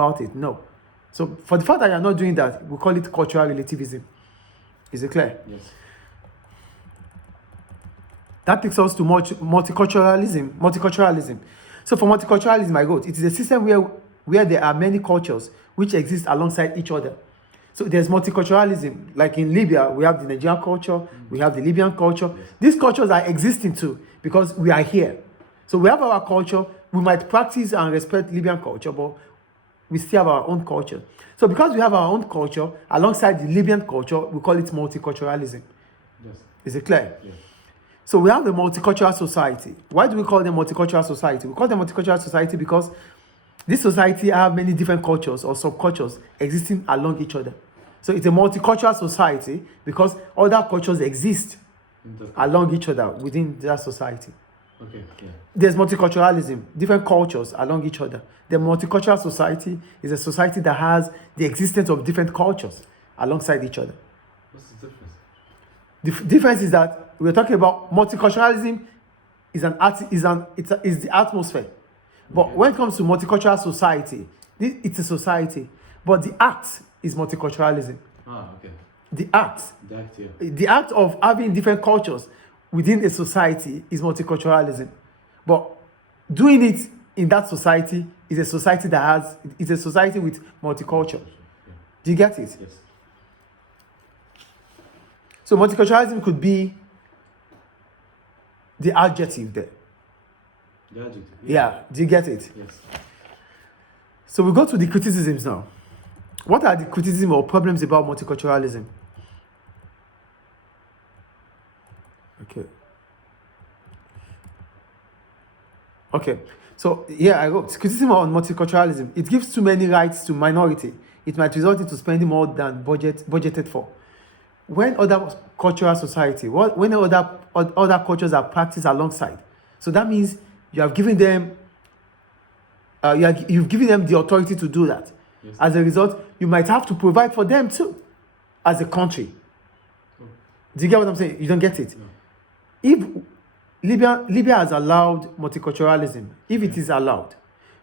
about it. No. So for the fact that you're not doing that, we call it cultural relativism. Is it clear? Yes. That takes us to multiculturalism. So for multiculturalism, I wrote, it is a system where there are many cultures which exist alongside each other. So there's multiculturalism, like in Libya, we have the Nigerian culture, we have the Libyan culture. Yes. These cultures are existing too because we are here. So we have our culture, we might practice and respect Libyan culture, but we still have our own culture. So because we have our own culture alongside the Libyan culture, we call it multiculturalism. Yes. Is it clear? Yes. So we have the multicultural society. Why do we call them multicultural society? We call them multicultural society because this society have many different cultures or subcultures existing along each other. So it's a multicultural society because other cultures exist along each other within that society. Okay. Yeah. There's multiculturalism, different cultures along each other. The multicultural society is a society that has the existence of different cultures alongside each other. What's the difference? The difference is that we're talking about multiculturalism is the atmosphere. But when it comes to multicultural society, it's a society. But the act is multiculturalism. Okay. The act. The act, yeah. The act of having different cultures within a society is multiculturalism. But doing it in that society is a society with multiculture. Yeah. Do you get it? Yes. So multiculturalism could be the adjective there. The adjective. Yeah. Do you get it? Yes. So we go to the criticisms now. What are the criticisms or problems about multiculturalism? Okay. So here I wrote criticism on multiculturalism. It gives too many rights to minority. It might result into spending more than budgeted for. When other cultural society, when other cultures are practiced alongside, so that means you have given them, you've given them the authority to do that. Yes. As a result, you might have to provide for them too, as a country. Oh. Do you get what I'm saying? You don't get it. No. If Libya has allowed multiculturalism, if it is allowed,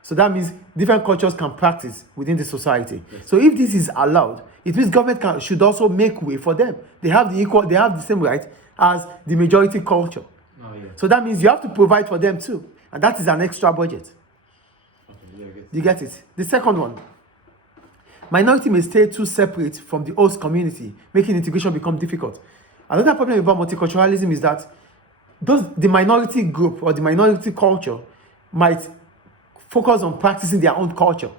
so that means different cultures can practice within the society. Yes. So if this is allowed, it means government should also make way for them. They have the same right as the majority culture. Oh, yeah. So that means you have to provide for them too, and that is an extra budget. Okay, yeah, I get it. Do you get it? The second one, minority may stay too separate from the host community, making integration become difficult. Another problem about multiculturalism is that the minority group or the minority culture might focus on practicing their own culture.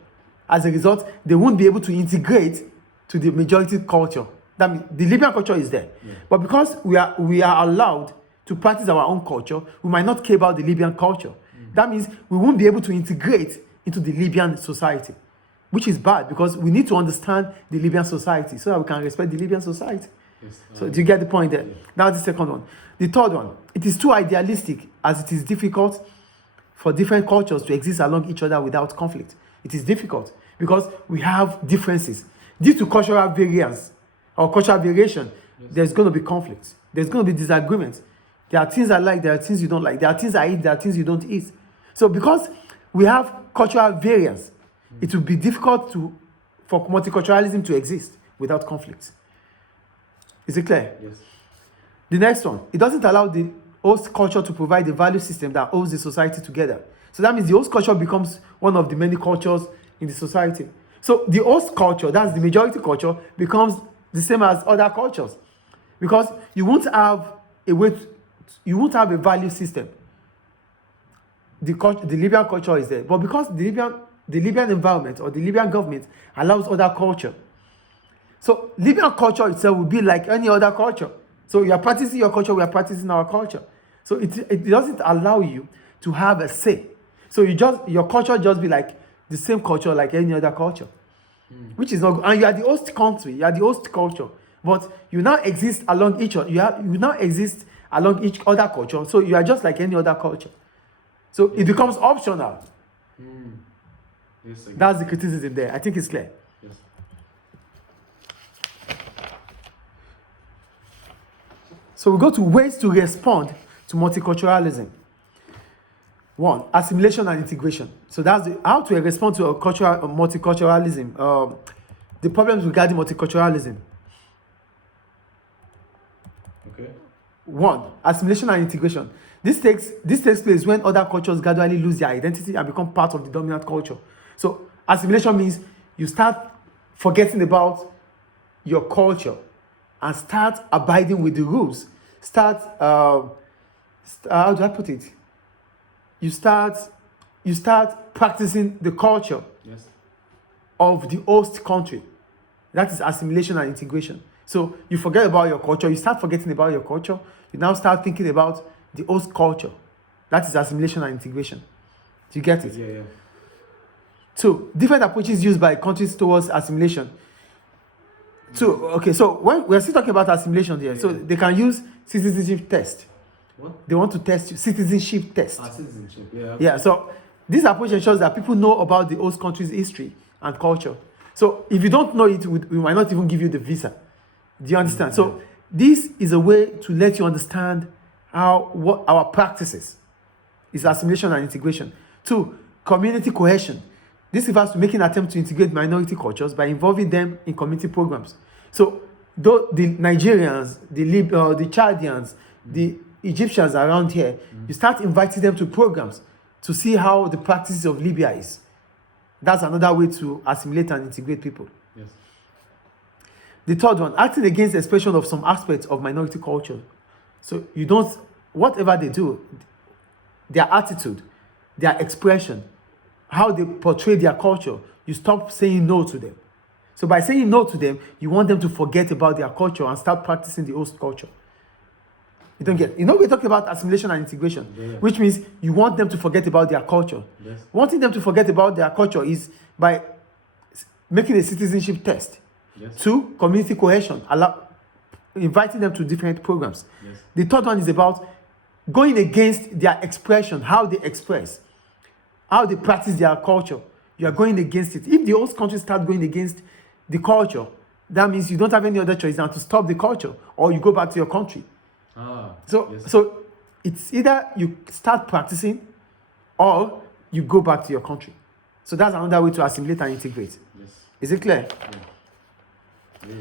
As a result, they won't be able to integrate to the majority culture. That means the Libyan culture is there. Yeah. But because we are allowed to practice our own culture, we might not care about the Libyan culture. That means we won't be able to integrate into the Libyan society, which is bad because we need to understand the Libyan society so that we can respect the Libyan society. Yes. So do you get the point there? Yeah. That's the second one. The third one, it is too idealistic as it is difficult for different cultures to exist along each other without conflict. It is difficult because we have differences. Due to cultural variance or cultural variation, Yes. there's going to be conflicts. There's going to be disagreements. There are things I like, there are things you don't like. There are things I eat, there are things you don't eat. So because we have cultural variance, it will be difficult for multiculturalism to exist without conflict. Is it clear? Yes. The next one, it doesn't allow the host culture to provide a value system that holds the society together. So that means the host culture becomes one of the many cultures in the society. So the host culture, that's the majority culture, becomes the same as other cultures. Because you won't have a value system. The Libyan culture is there. But because the Libyan environment or the Libyan government allows other culture, so Libyan culture itself will be like any other culture. So you are practicing your culture, we are practicing our culture. So it doesn't allow you to have a say. So your culture just be like the same culture like any other culture. Which is not good. And you are the host country, you are the host culture. But you now exist along each other. You now exist along each other culture. So you are just like any other culture. So it becomes optional. Yes, That's the criticism there. I think it's clear. Yes. So we go to ways to respond to multiculturalism. One, assimilation and integration. So that's how to respond to a cultural multiculturalism. The problems regarding multiculturalism. Okay. One, assimilation and integration. This takes place when other cultures gradually lose their identity and become part of the dominant culture. So assimilation means you start forgetting about your culture and start abiding with the rules. How do I put it? You start practicing the culture Yes. of the host country. That is assimilation and integration. So you forget about your culture, you start forgetting about your culture, you now start thinking about the host culture. That is assimilation and integration. Do you get it? Yeah. Two, different approaches used by countries towards assimilation. So when we're still talking about assimilation here, so they can use citizenship test. What? They want to test you, citizenship test. Citizenship. Yeah. Yeah, so this approach ensures that people know about the host country's history and culture. So if you don't know it, we might not even give you the visa. Do you understand? So this is a way to let you understand what our practices is assimilation and integration. Two, community cohesion. This refers to making attempts to integrate minority cultures by involving them in community programs. So though the Nigerians, the Chadians, the Egyptians around here, you start inviting them to programs to see how the practices of Libya is. That's another way to assimilate and integrate people. Yes. The third one, acting against the expression of some aspects of minority culture. So you don't, whatever they do, their attitude, their expression, how they portray their culture, you stop saying no to them. So by saying no to them, you want them to forget about their culture and start practicing the host culture. You don't get, we're talking about assimilation and integration, which means you want them to forget about their culture. Yes. Wanting them to forget about their culture is by making a citizenship test. Yes. Two, community cohesion, inviting them to different programs. Yes. The third one is about going against their expression, how they express, how they practice their culture. You are going against it. If the host country start going against the culture, that means you don't have any other choice than to stop the culture or you go back to your country. So it's either you start practicing or you go back to your country. So that's another way to assimilate and integrate. Yes. Is it clear? Yeah.